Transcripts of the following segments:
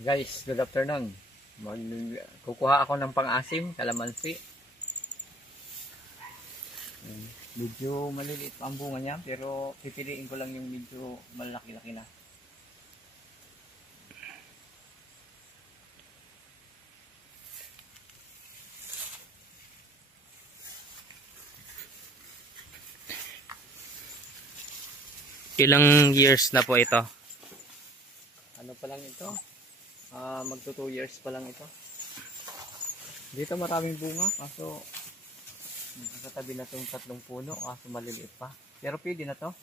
Guys, good afternoon. Kukuha ako ng pang-asim, kalamansi. Medyo maliliit pa ang bunga niya, pero pipiliin ko lang yung medyo malaki-laki na. Ilang years na po ito? Ano pa lang ito? Magto 2 years pa lang ito. Dito maraming bunga, kaso katabi na itong 3 puno, kaso maliliit pa. Pero pwede na to.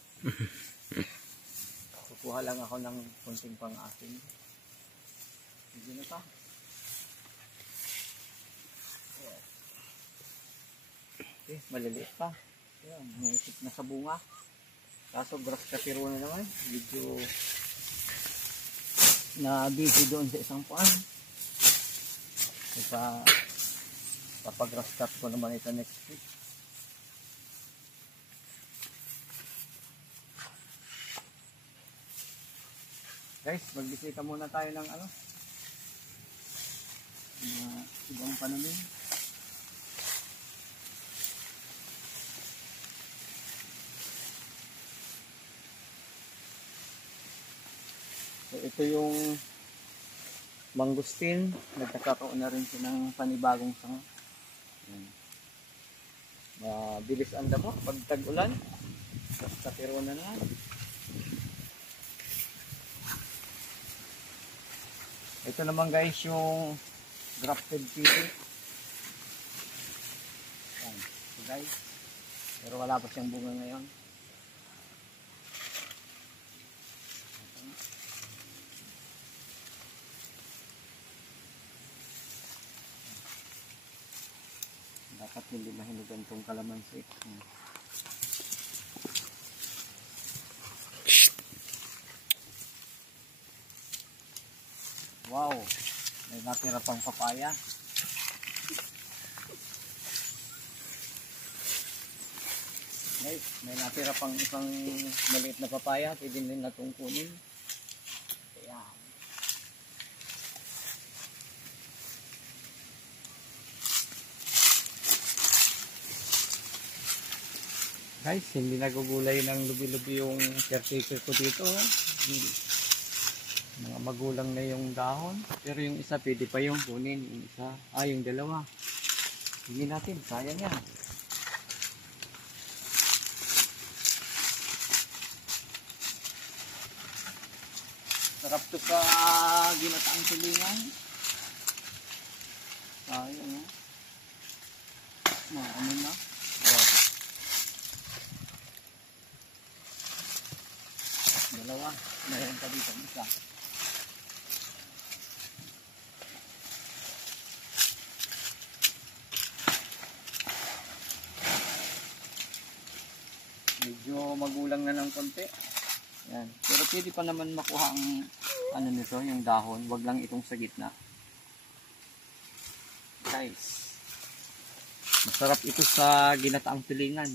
Kukuha lang ako ng konting pang-asim. Pwede na pa. Okay, maliliit pa. Ayan, naisip na sa bunga. Kaso grass kapiro na naman. Medyo na busy doon sa isang puan. Papagrass cut ko naman ito next week. Guys, magbisita muna tayo ng ibang panamin. So, ito yung mangustin. Nagkakaroon na rin siya ng panibagong sanga. Mabilis ang damo pag tag-ulan. Kapiro na na. Ito naman guys yung grafted pili. So guys, pero wala pa siyang bunga ngayon. Dapat hindi mahinugan itong kalamansi. Wow, may natira pang papaya. Guys, may natira pang isang maliit na papaya. Pwede din na itong kunin. Ayan. Guys, hindi nagugulay ng lubi-lubi yung caretaker ko dito. Mga magulang na yung dahon. Pero yung isa pwede pa yung kunin. Yung isa, yung dalawa. Hindi natin, sayang yan. Sarap to sa ginataang tulingan. Sayang ha. Ano na. Dalawa. Mayroon pa dito isa. Medyo magulang na ng konti. Yan. Pero pwede pa naman makuha ang nito, yung dahon. Wag lang itong sa gitna. Guys. Masarap ito sa ginataang tulingan.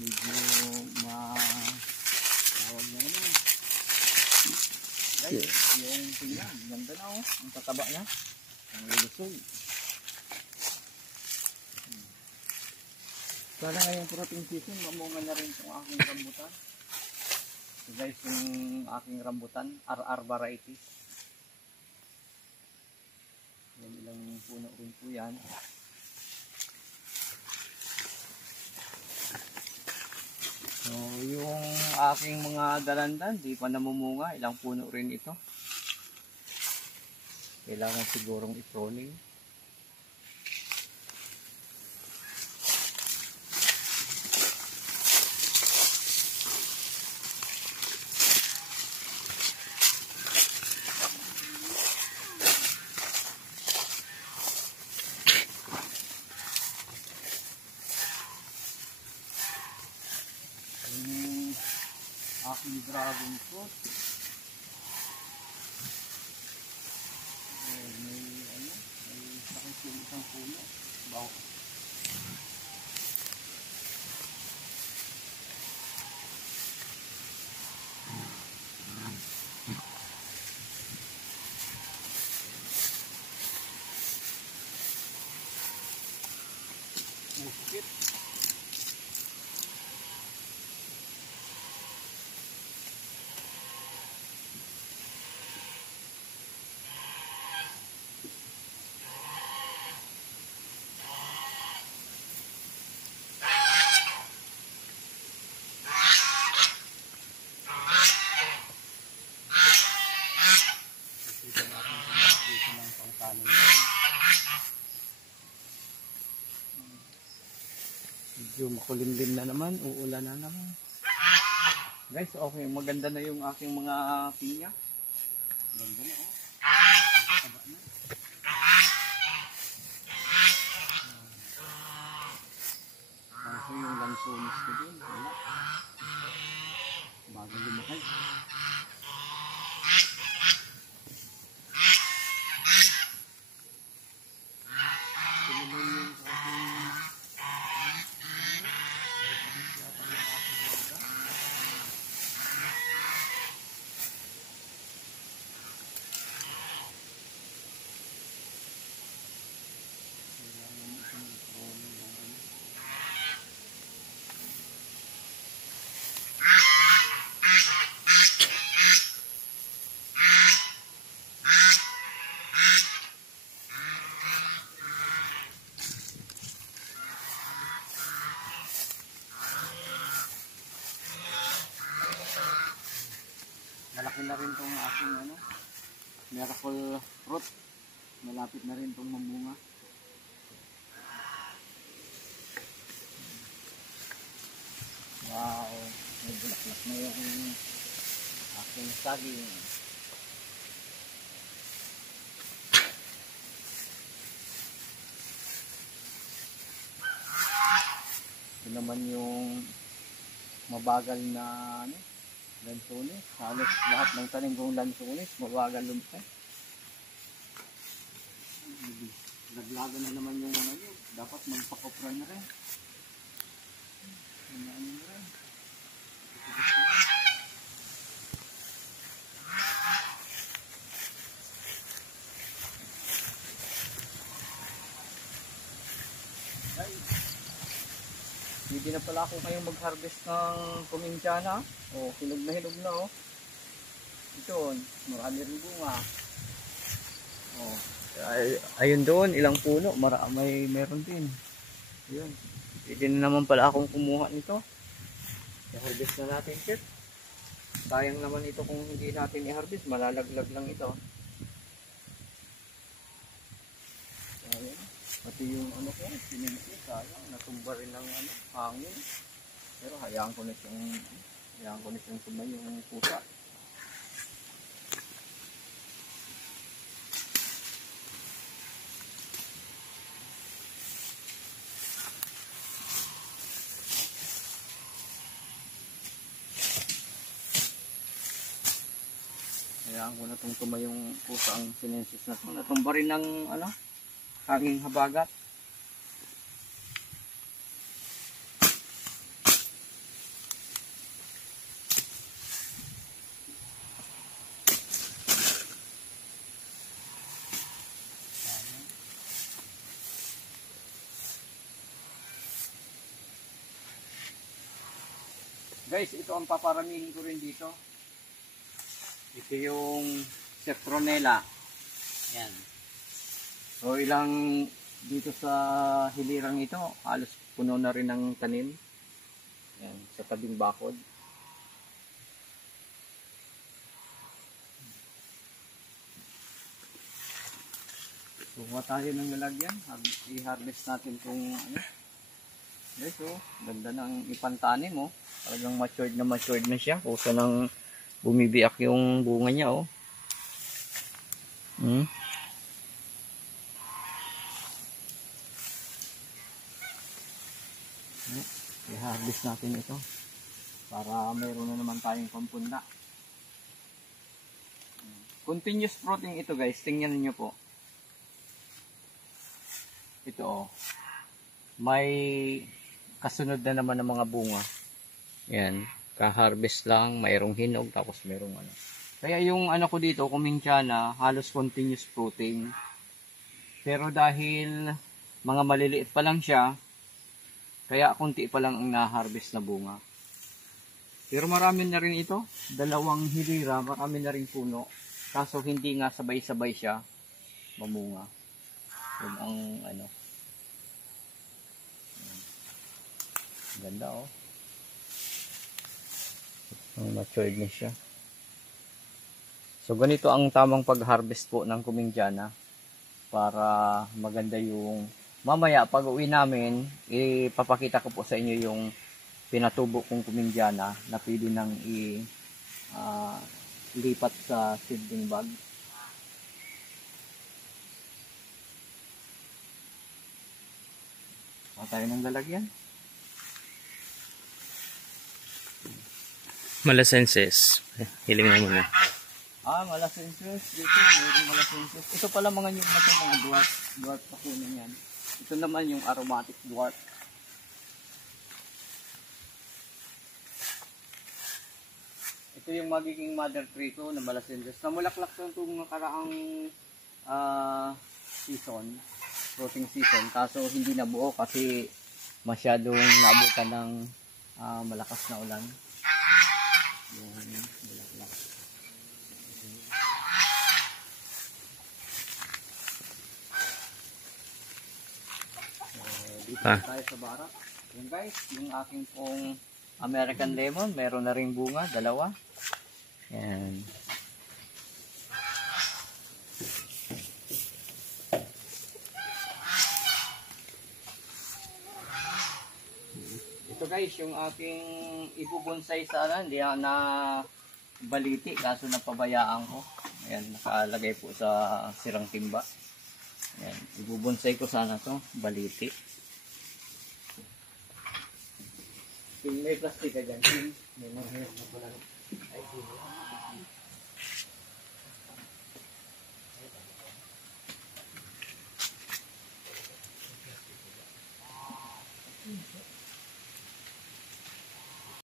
Medyo tawag na naman. Guys, yung tingnan, ganda na oh. Ang tataba na. Ang lulusog. Sana ngayong fruiting season, mamunga na rin itong aking rambutan. So guys, yung aking rambutan, RR varieties. Yan, ilang puno rin po yan. So, yung aking mga dalandan, di pa namumunga. Ilang puno rin ito. Kailangan sigurong i-pruning. Aking dragon fruit. May sakit yung isang puno. Baho. dikit. Medyo makulimlim na naman, uulan na naman. Guys, okay, maganda na yung aking mga pinya. Maganda na, oh. Taba na. Kaso yung lansones ko dun, wala. Bago lumaki. Malaki na rin tong aking miracle fruit. Malapit na rin tong mamunga. Wow, may bulaklak na yung aking saging. Ito naman yung mabagal na lansones. Halos lahat ng tanim kong lansones mabagal lumaki. Naglaga na naman yung mga yun. Dapat magpakopra na rin. Ano na rin. Ay, hindi na pala ako kayong mag-harvest ng kuminsyana. O, hinog na oh. Ito, marami rin bunga. O, ayun doon, ilang puno, meron din. Ayun. Hindi na naman pala akong kumuha nito. I-harvest na natin, sir. Sayang naman ito kung hindi natin i-harvest, malalaglag lang ito. Ayun. Pati yung ko, sininsi, sayang, natumba rin ng hangin. Pero hayaan ko na siyang tumay yung pusa. Hayaan ko na itong tumay yung pusa ang sinensis na ito. Natumba rin ng hanging habagat. Guys, ito ang paparamihin ko rin dito. Ito yung citronella. Yan. So ilang dito sa hilirang ito, halos puno na rin ng tanim. Yan, sa tabing bakod. Kuha tayo ng lalagyan. I-harvest natin kung Guys, ganda ng ipantanim, Talagang matured na siya. Kusa nang bumibiak yung bunga niya, I-harvest natin ito para mayroon na naman tayong pampunda. Continuous fruiting ito, guys. Tingnan niyo po. Ito, may kasunod na naman ng mga bunga. Yan, ka-harvest lang, mayroong hinog, tapos mayroong Kaya yung ko dito, kuminsyana, halos continuous fruiting. Pero dahil mga maliliit pa lang siya, Kaya konti pa lang ang na-harvest na bunga. Pero marami na rin ito. 2 hilira, marami na rin puno. Kaso hindi nga sabay-sabay siya mamunga. Yun ang ano. Ganda oh. Ang matured na siya. So ganito ang tamang pag-harvest po ng kumindyana para maganda yung mamaya pag uwi namin, ipapakita ko po sa inyo yung pinatubo kong kumindyana na pwede nang lipat sa seedling bag. Tayo ng lalagyan. Malasenses. Hiling na muna. Malasenses. Dito, mayroong malasenses. Ito pala mga yung mga dwarf na kunin yan. Ito naman yung aromatic dwarf. Ito yung magiging mother tree ko na malasenses. Namulaklak ito itong nakaraang season, fruiting season. Kaso hindi nabuo kasi masyadong naabutan ng malakas na ulan. Yung bulaklak. Dito tayo sa barak. Yan guys, yung aking pong American lemon, meron na ring bunga, 2. Yan. Ito guys, yung aking ibubonsay sana, hindi na baliti, kaso napabayaan ko. Ayan, nakalagay po sa sirang timba. Ayan, ibubonsay ko sana to, baliti. May plastic ka dyan, may mahirap na pala. Ay,